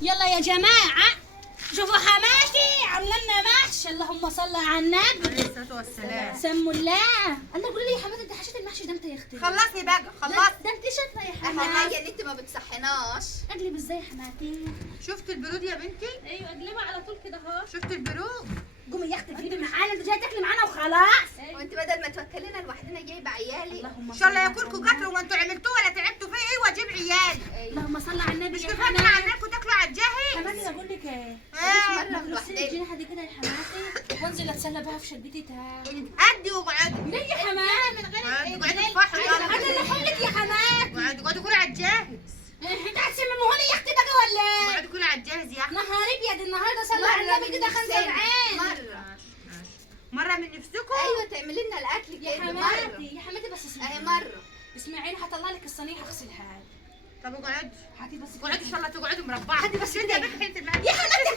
يلا يا جماعة، شوفوا حماتي عاملة لنا محشي. اللهم صل على النبي عليه الصلاة والسلام. سموا الله. الله قولي لي يا حماتي، انت حشيت المحشي ده امتى يا اختي؟ خلصني بقى ده خلصت. انت شاطرة يا اهم حماتي. حاجه ان انت ما بتصحناش. اقلب ازاي يا حماتي؟ شفت البرود يا بنتي؟ ايوه اقلبها على طول كده اهو. شفت البرود؟ قومي يا اختي تجيبي معانا، انت جايه تاكلي معانا وخلاص. وانت بدل ما توكلينا لوحدنا جايبه عيالي. اللهم ان شاء الله صل ياكلكوا على قتل وما انتوا عملتوه ولا تعبتوا فيه. ايوه جيب عيالي. أيوة. اللهم صل على النبي مش يا كفايه حماتي. عنكم تاكلوا على الجاهز. حماتي بقول لك ايه؟ اه مره بصي لوحدنا. الجناحه دي كده يا حماتي، وانزل اتسلى بها في شقتي تعالي. ادي واقعدي. ليه يا حماتي؟ من اقعدي افرحوا انا اللي يلا. حولك يا حماتي. اقعدي كلوا على الجاهز. انت هتسمموها لي يا اختي بقى ولا ايه؟ اقعدي كلوا على الجاهز يا اخي. نهار ابيض النهارده صلى على النبي كده 5 عين. مرة من نفسكم. ايوه تعملي لنا الاكل يا كده مره. حماتي يا حماتي بس اهي اسمعي مره. اسمعيني، هطلع لك الصينيه هغسلها. طب اقعدي. هاتي بس اقعدي ان شاء الله تقعدوا مربعة. هاتي بس انت كده. يا بنت حته المعدة. يا حماتي